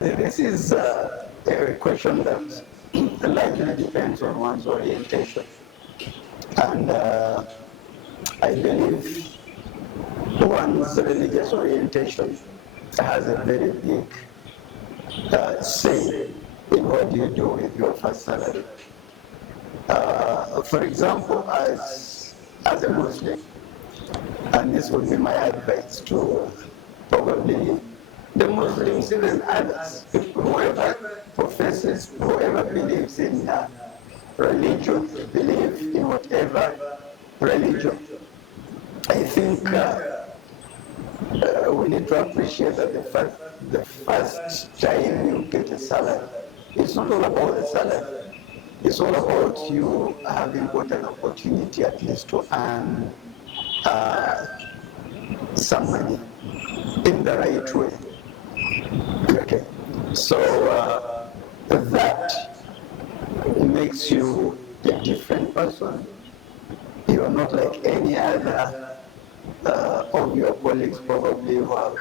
This is a question that largely depends on one's orientation. And I believe one's religious orientation has a very big say in what you do with your first salary. For example, as a Muslim, and this would be my advice to probably the Muslims, even others, whoever professes, whoever believes in religion, believe in whatever religion. I think we need to appreciate that the first time you get a salary, it's not all about the salary. It's all about you having got an opportunity at least to earn some money in the right way. Okay, so that makes you a different person. You are not like any other of your colleagues probably who have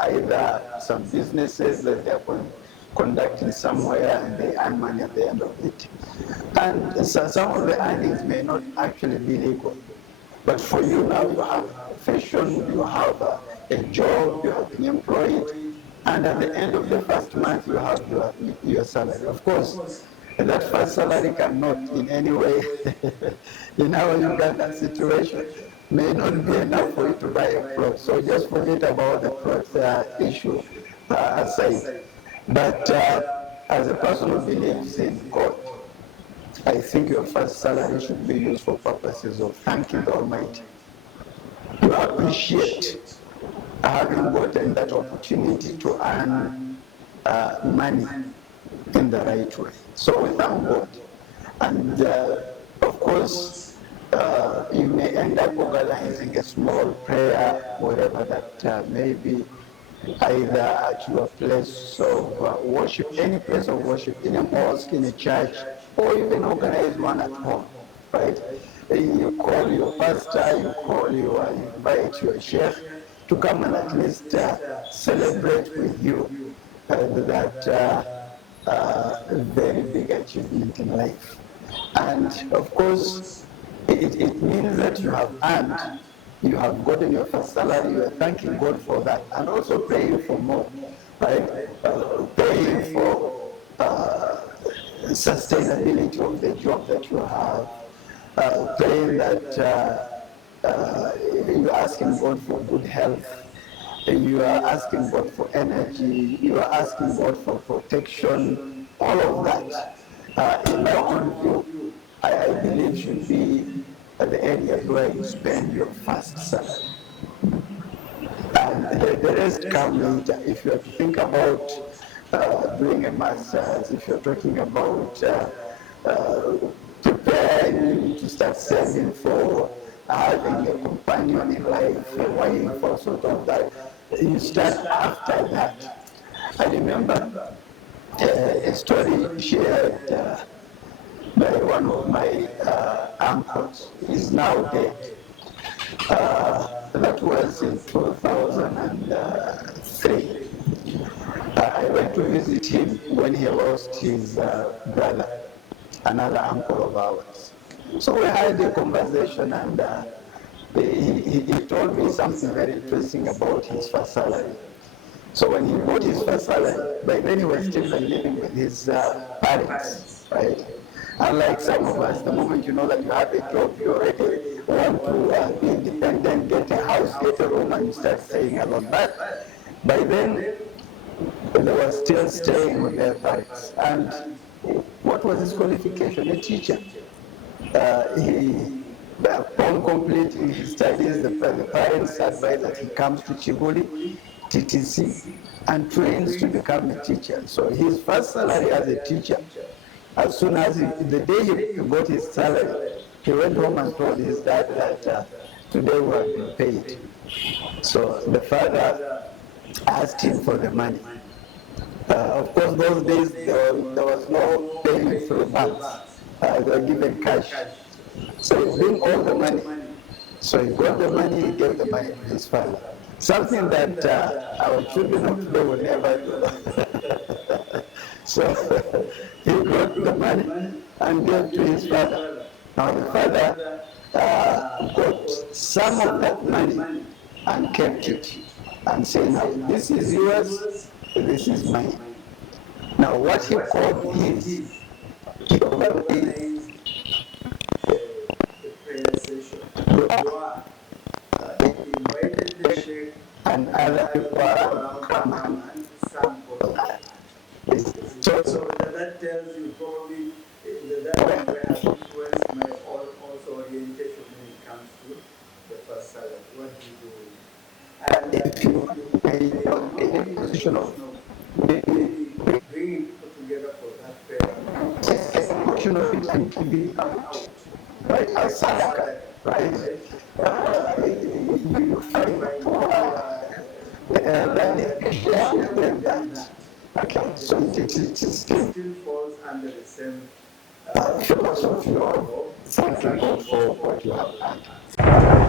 either some businesses that they are conducting somewhere and they earn money at the end of it. And so some of the earnings may not actually be legal. But for you now, you have a profession, you have a job, you have been employed, and at the end of the first month, you have your salary. Of course, that first salary cannot in any way, in our Uganda situation, may not be enough for you to buy a plot. So just forget about the plot issue aside. But as a person who believes in God, I think your first salary should be used for purposes of thanking the Almighty. You appreciate having gotten that opportunity to earn money in the right way. So we thank God. And of course, you may end up organizing a small prayer, whatever that may be, either at your place of worship, any place of worship, in a mosque, in a church, or even organize one at home, right? You call your pastor, you invite your sheikh to come and at least celebrate with you that very big achievement in life. And of course, it means that you have earned, you have gotten your first salary, you are thanking God for that, and also praying for more, right? Praying for sustainability of the job that you have, praying that you're asking God for good health, you are asking God for energy, you are asking God for protection, all of that, in my own view, I believe should be the areas where you spend your first salary. And the rest come later. If you have to think about doing a master's, if you're talking about preparing to start saving for having a companion in life, a wife, or sort of that, you start after that. I remember a story shared by one of my uncles. He's now dead. That was in 2003. I went to visit him when he lost his brother, another uncle of ours. So we had a conversation, and he told me something very interesting about his first salary. So when he got his first salary, by then he was still living with his parents, right? Unlike some of us, the moment you know that you have a job, you already want to be independent, get a house, get a room, and you start staying alone. But by then, they were still staying with their parents. And what was his qualification? A teacher. Upon completing his studies, the parents advised that he comes to Chibuli, TTC, and trains to become a teacher. So his first salary as a teacher, as soon as the day he got his salary, he went home and told his dad that today we have been paid. So the father asked him for the money. Of course, those days there was no payment through banks. They were given cash. So he bring all the money. So he got the money, he gave the money to his father. Something that our children of today will never do. So he got the money and gave to his father. Now the father got some of that money and kept it and said, now this is yours, this is mine. Now what he called his, he organized the prayer session. Dua. He invited the sheikh and other people around to come and sang for that. So that tells you probably that may have influenced my also orientation when it comes to the first salah. What do you do? And if you are in a position of maybe bringing people together for that prayer, take a portion of it and give it out. Right? As sadaqah, right? You find poor, share with them that. Okay, so it still falls under the same philosophy of thanking God for what you have done.